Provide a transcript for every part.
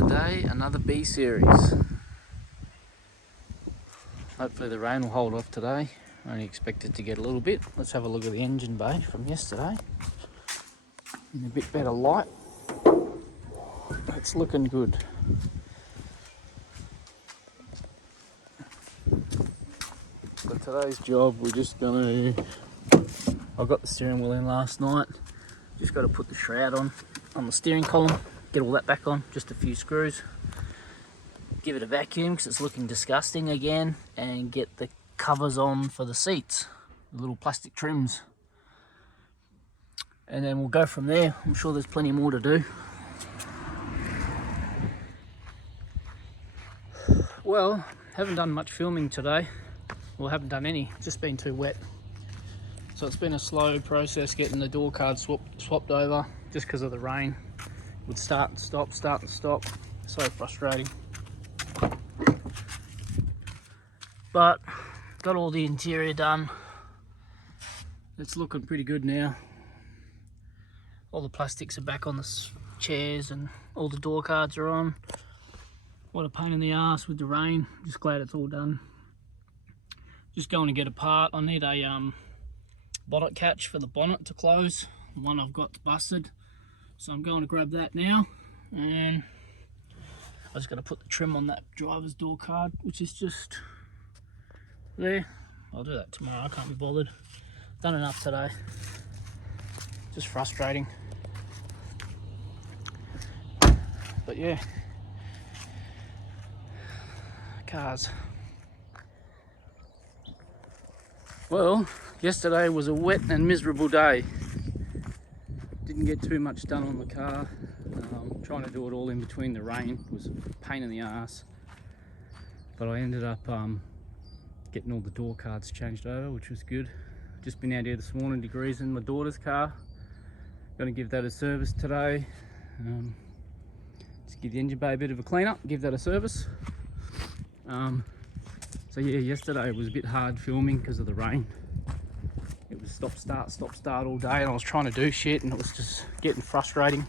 another day, another B series. Hopefully the rain will hold off today. I only expect it to get a little bit. Let's have a look at the engine bay from yesterday. In a bit better light. It's looking good. For today's job, we're just gonna... I got the steering wheel in last night. Just got to put the shroud on the steering column, get all that back on, just a few screws. Give it a vacuum because it's looking disgusting again, and get the covers on for the seats, the little plastic trims. And then we'll go from there. I'm sure there's plenty more to do. Well, haven't done much filming today. Well, haven't done any, it's just been too wet. So it's been a slow process getting the door cards swapped over just because of the rain. It would start and stop, start and stop. So frustrating. But got all the interior done. It's looking pretty good now. All the plastics are back on the chairs and all the door cards are on. What a pain in the ass with the rain. Just glad it's all done. Just going to get a part. I need a bonnet catch for the bonnet to close. The one I've got's busted. So I'm going to grab that now. And I just got to put the trim on that driver's door card, which is just there. I'll do that tomorrow. I can't be bothered. Done enough today. Just frustrating. But yeah. Cars. Well, yesterday was a wet and miserable day. Didn't get too much done on the car. Trying to do it all in between the rain was a pain in the ass. But I ended up getting all the door cards changed over, which was good. Just been out here this morning degreasing my daughter's car. Going to give that a service today. Just give the engine bay a bit of a clean up, give that a service. So yeah, yesterday was a bit hard filming because of the rain. It was stop start all day, and I was trying to do shit and it was just getting frustrating.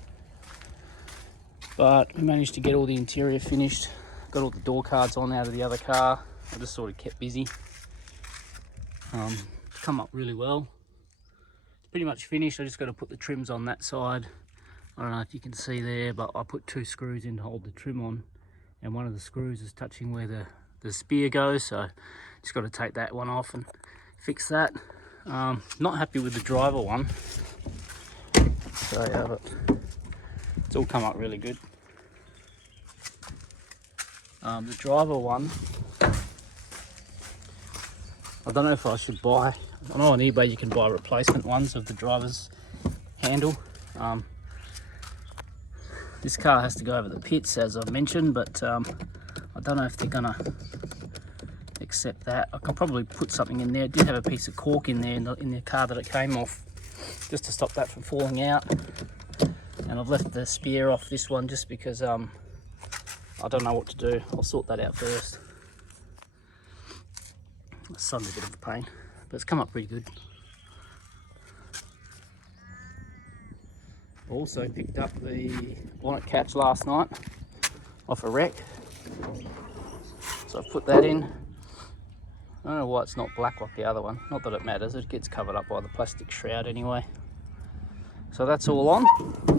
But we managed to get all the interior finished. Got all the door cards on out of the other car. I just sort of kept busy. Come up really well. It's pretty much finished. I just got to put the trims on that side. I don't know if you can see there, but I put 2 screws in to hold the trim on, and one of the screws is touching where the spear goes, so just got to take that one off and fix that. Not happy with the driver one. So yeah, but it's all come up really good. The driver one, I don't know if I should buy. I know on eBay you can buy replacement ones of the driver's handle. This car has to go over the pits, as I've mentioned, but I don't know if they're gonna accept that. I can probably put something in there. It did have a piece of cork in there in the car that it came off, just to stop that from falling out. And I've left the spear off this one just because I don't know what to do. I'll sort that out first. The sun's a bit of a pain, but it's come up pretty good. Also picked up the bonnet catch last night off a wreck. So I've put that in. I don't know why it's not black like the other one. Not that it matters, it gets covered up by the plastic shroud anyway. So that's all on.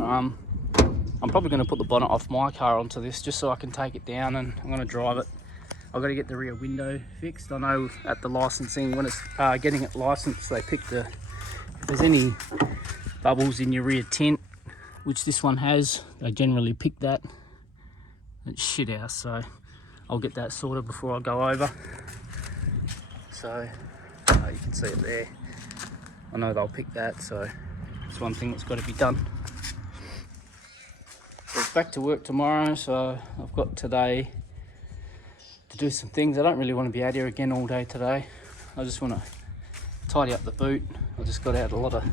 I'm probably going to put the bonnet off my car onto this just so I can take it down, and I'm going to drive it. I've got to get the rear window fixed. I know at the licensing, when it's getting it licensed, they pick if there's any bubbles in your rear tint, which this one has, they generally pick that. It's shit house, so I'll get that sorted before I go over. So you can see it there. I know they'll pick that, so it's one thing that's got to be done. So it's back to work tomorrow, so I've got today to do some things. I don't really want to be out here again all day today. I just want to tidy up the boot. I just got out a lot of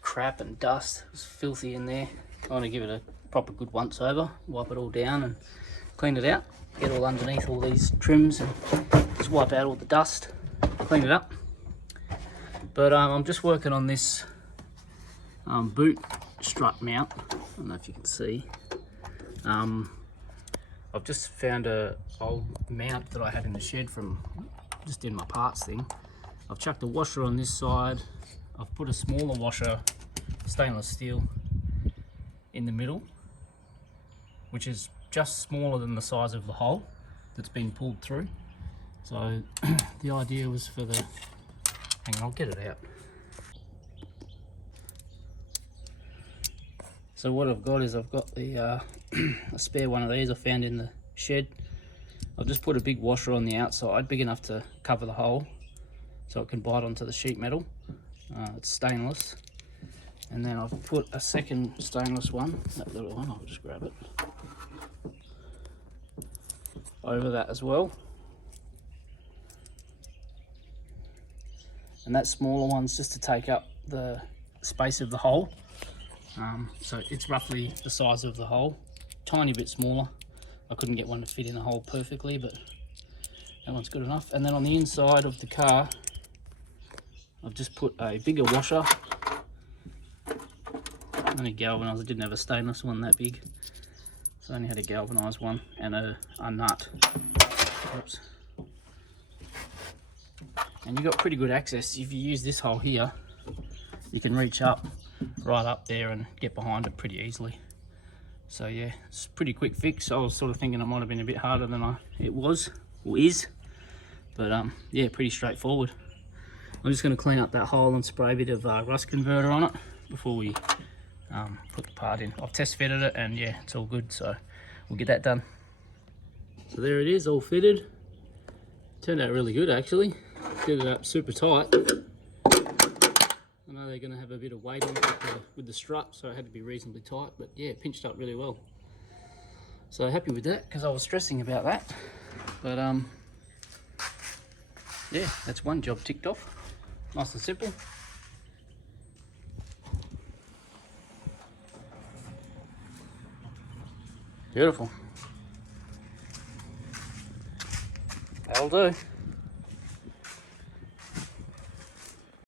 crap and dust. It was filthy in there. I want to give it a proper good once over, wipe it all down and clean it out, get all underneath all these trims and just wipe out all the dust, clean it up. But I'm just working on this boot strut mount. I don't know if you can see. I've just found a old mount that I had in the shed from just in my parts thing. I've chucked a washer on this side. I've put a smaller washer, stainless steel, in the middle, which is just smaller than the size of the hole that's been pulled through. So the idea was for the, hang on, I'll get it out. So what I've got is I've got the a spare one of these I found in the shed. I've just put a big washer on the outside, big enough to cover the hole so it can bite onto the sheet metal. It's stainless. And then I've put a second stainless one, that little one, I'll just grab it, over that as well. And that smaller one's just to take up the space of the hole. So it's roughly the size of the hole, tiny bit smaller. I couldn't get one to fit in the hole perfectly, but that one's good enough. And then on the inside of the car, I've just put a bigger washer. Only galvanised, I didn't have a stainless one that big. So I only had a galvanised one and a nut. Oops. And you've got pretty good access. If you use this hole here, you can reach up, right up there and get behind it pretty easily. So yeah, it's a pretty quick fix. I was sort of thinking it might have been a bit harder than it was, or is. But yeah, pretty straightforward. I'm just going to clean up that hole and spray a bit of rust converter on it before we put the part in. I've test fitted it and yeah, it's all good, so we'll get that done. So there it is, all fitted. Turned out really good actually. Did it up super tight. I know they're going to have a bit of weight on it with the strut, so it had to be reasonably tight, but yeah, it pinched up really well. So happy with that, because I was stressing about that. But yeah, that's one job ticked off. Nice and simple. Beautiful. That'll do.